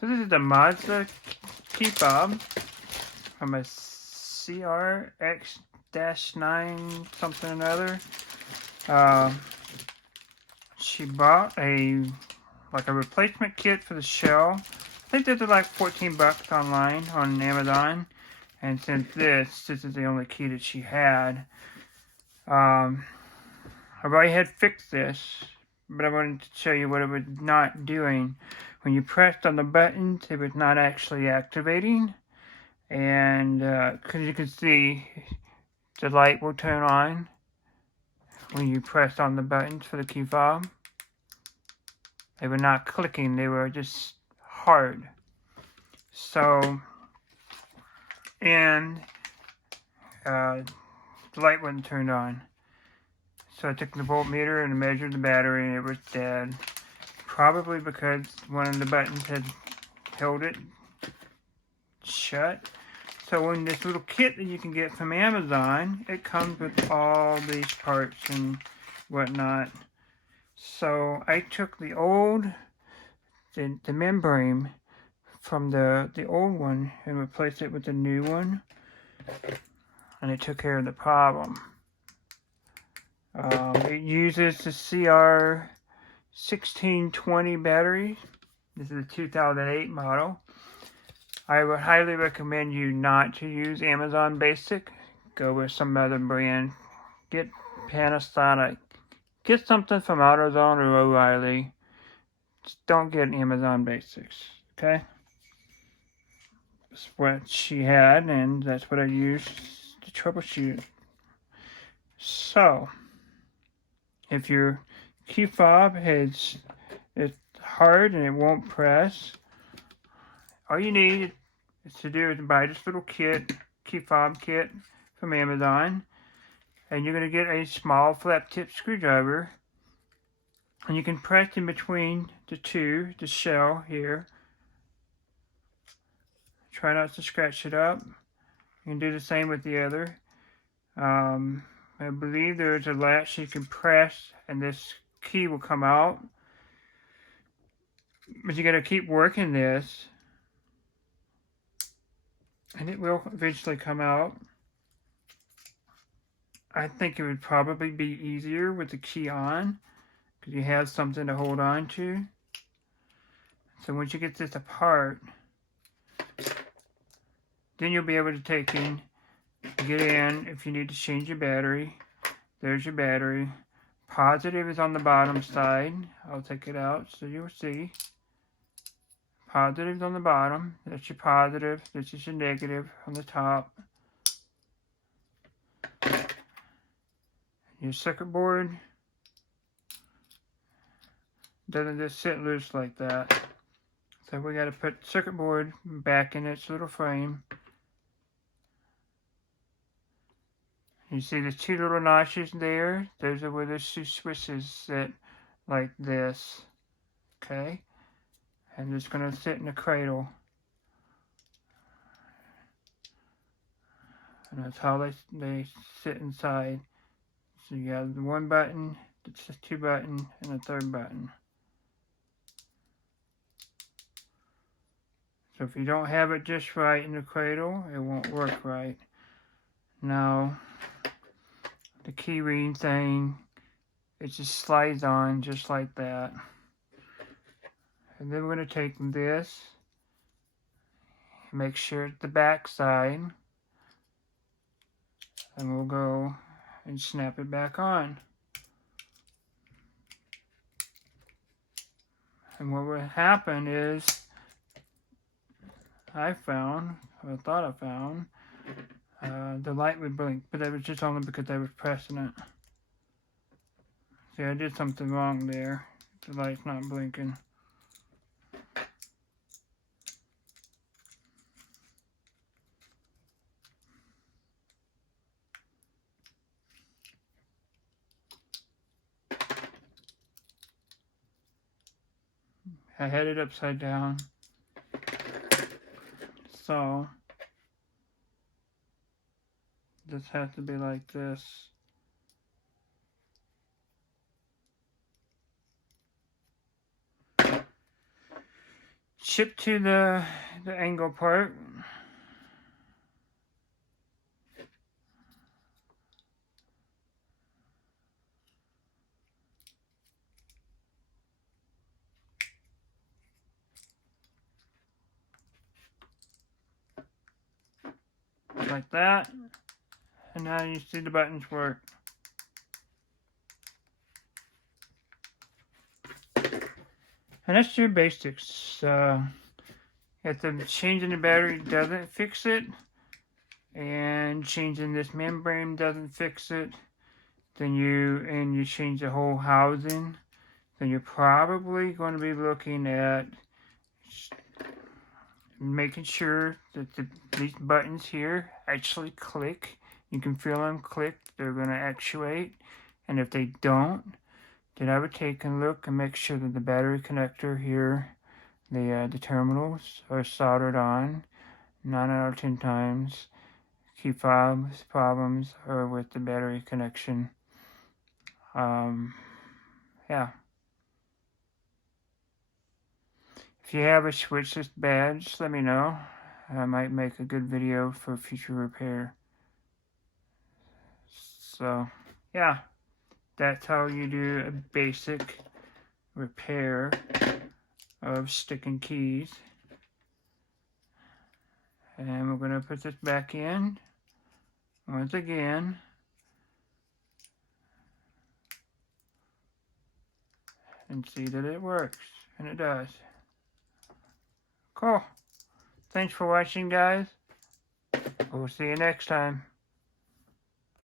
So this is the Mazda keyfob from a CRX-9 something or another. She bought a replacement kit for the shell. I think these are like 14 bucks online on Amazon. And since this is the only key that she had, I've already had fixed this, but I wanted to show you what it was not doing. When you pressed on the buttons, it was not actually activating. And because you can see, the light will turn on when you press on the buttons for the key fob. They were not clicking, they were just hard. So, and the light wasn't turned on. So I took the voltmeter and measured the battery and it was dead. Probably because one of the buttons had held it shut. So in this little kit that you can get from Amazon, it comes with all these parts and whatnot. So I took the membrane from the old one and replaced it with the new one, and it took care of the problem. It uses the CR1620 battery. This is a 2008 model. I would highly recommend you not to use Amazon Basic. Go with some other brand. Get Panasonic. Get something from AutoZone or O'Reilly. Just don't get Amazon Basics, okay? That's what she had, and that's what I used to troubleshoot. So, if your key fob is hard and it won't press, all you need is to do is buy this little kit, key fob kit from Amazon, and you're going to get a small flat tip screwdriver, and you can press in between the shell here. Try not to scratch it up. You can do the same with the other. I believe there's a latch you can press and this key will come out. But you got to keep working this and it will eventually come out. I think it would probably be easier with the key on because you have something to hold on to. So once you get this apart, then you'll be able to take in, get in if you need to change your battery. There's your battery. Positive is on the bottom side. I'll take it out so you'll see. Positive's on the bottom. That's your positive. This is your negative on the top. Your circuit board doesn't just sit loose like that. So we got to put the circuit board back in its little frame. You see the two little notches there? Those are where the two switches sit like this. Okay? And it's going to sit in the cradle. And that's how they sit inside. So you have the one button, the two button, and the third button. So if you don't have it just right in the cradle, it won't work right. Now, the key ring thing, it just slides on just like that. And then we're going to take this, make sure it's the back side, and we'll go and snap it back on. And what would happen is, I thought I found, the light would blink, but that was just only because I was pressing it. See, I did something wrong there. The light's not blinking. I had it upside down. So, this has to be like this. chip to the angle part. Like that. And now you see the buttons work. And that's your basics. If the changing the battery doesn't fix it, and changing this membrane doesn't fix it, then you change the whole housing, then you're probably going to be looking at making sure that these buttons here actually click. You can feel them click. They're going to actuate. And if they don't, then I would take a look and make sure that the battery connector here, the terminals are soldered on. 9 out of 10 times, keyfob's problems are with the battery connection. Yeah. If you have a switch that's bad, just let me know. I might make a good video for future repair. So, yeah. That's how you do a basic repair of stick and keys. And we're going to put this back in once again. And see that it works. And it does. Cool. Thanks for watching, guys. We'll see you next time.